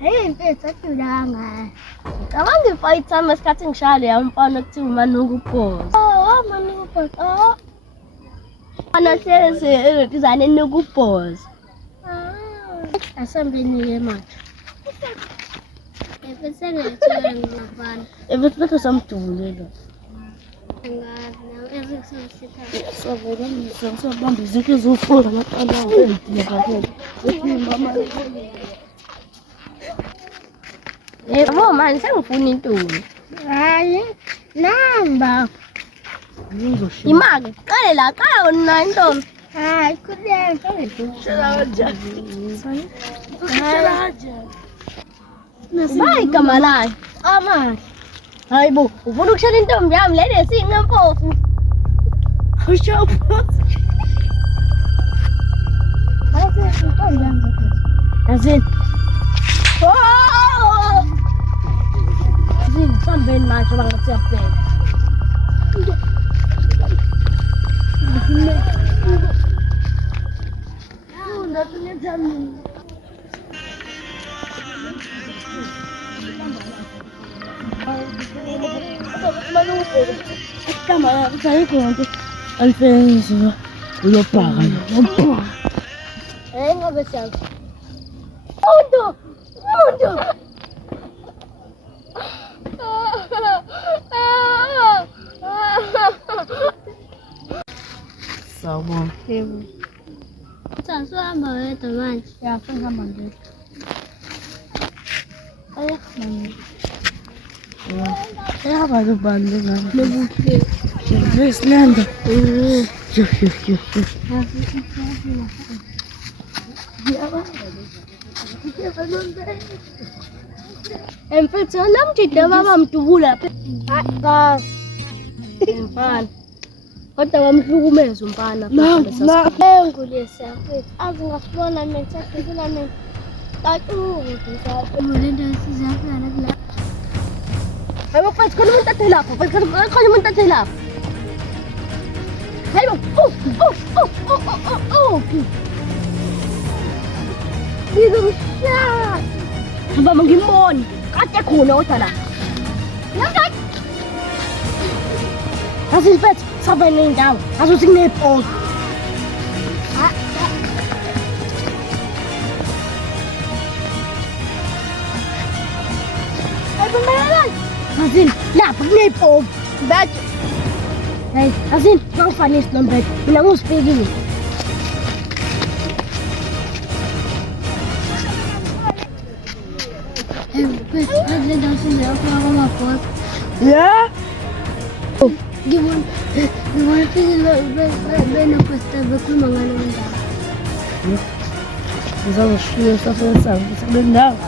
Hey mfethu athulanga. Ngicabanga ifight sami esikhathi ngishaya leya mfana kuthiwa uManuku Phozi. Oh Manuku Phozi. Oh. Ana sese izane Nuku Phozi. Asambeni ke manje. Bese ngiyatshela ngibafana. Ebese samdulelo. Ngazi ezikusithanda. Sabona ngizobamba izinto ezofunda amaqala ngeke mama. Yebo manje sengifuna intombi. Hayi namba. Imali qale la qala una intombi. Hayi kulenza ngishela kanjani? Ngishela kanjani? Hayi igama layo. Amahle. Hayibo ufuna ukushela intombi yami le nesingempofu. Usho phosi. Hayi intombi yami. Yazini. Oh! Sambeni manje bangathi yafela. Alfenzo uyopaka lo. Ngabe sakho. Mundo. Sabon. Sasa hamba wetu manje. Ya funga manje. Aya manje. Ya bado bande ngani. Lobuhle. Yeslanda. Yo. Mfethu namjide baba mdubula. Hayi. Mfana. Kodwa wamhlukumeza umfana phela ngulesi mfethu. Azingasibona mina sakudlula mina. Lento sizafana la. Hayibo mfethu khona umuntu athe lapha. Khona umuntu athe lapha. Hayibo. Ngizomshaya. Hamba ngimboni. Kade khona kodwa la. Yangani? Asimfethu sabe nendawo. Azothi kunebhola. Ayibonakala. Azini lapha kunebhola. Bathi. Hey, azini bangifanisi nombethu. Mina ngusipekile. Hey, mfethu azenza usinyawo kwamabhola. Yeah. Gimana pesta bekhuluma ngalo ndaba. Ngizawushiya sasensana sebendawo.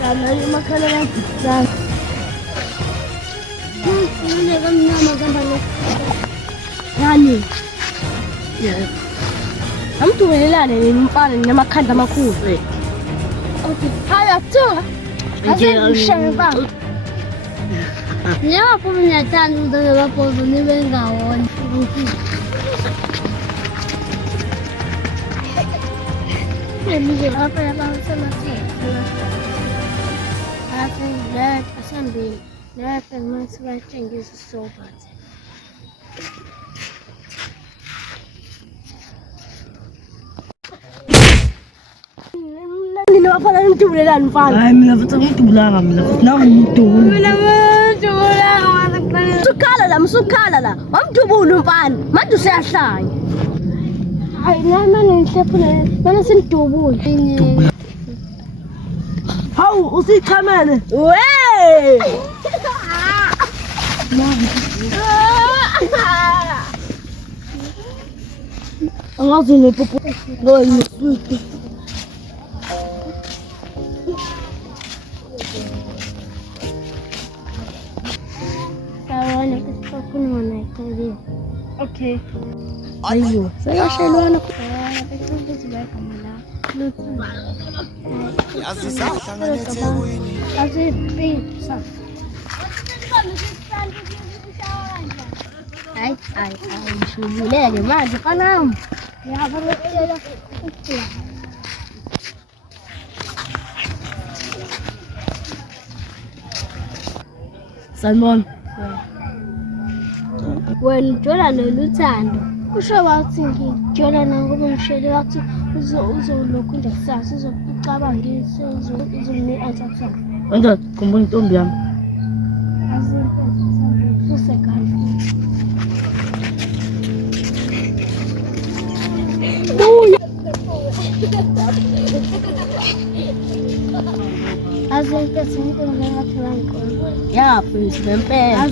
Kamali makhala yakuzana. Yini kamnyama kambale. Yani. Yeah. Amthumelelane nemfana namakhanda amakhulu. Okay. Haya tu. Azengishaya baba. Nyawa po minyathanda ukuthi baphoza nibe ngawona. Ngize lapha yabasemthethweni. Athi asambili. Lapha manje batshengisa isobathi. Nini wafana umdubulelani mfana? Hayi mina futhi ngidubulanga mina futhi nawe ngidubula. Musukhala la. Wamdubula umfana. Manje useyahlanya. Hayi nami ngihlefule. Mana sindubule. Hawu usichamele. We! Angazi nepopo. Ngoyi sweet. Okay. Ayo, saya shalwana. Ay, shululeke manje kanami. Ngiyabona Sanibona. Wena ujola noLuthando. Usho wathi ngijola ngoba ngishele wathi uzolokhu nje kusasa uzokucabangisa uzomnika kusasa. Wenza khumbula intombi yami. Azipho usekhaya. Azipho senkonzo ngathi ngikho. Ya, please ngempela.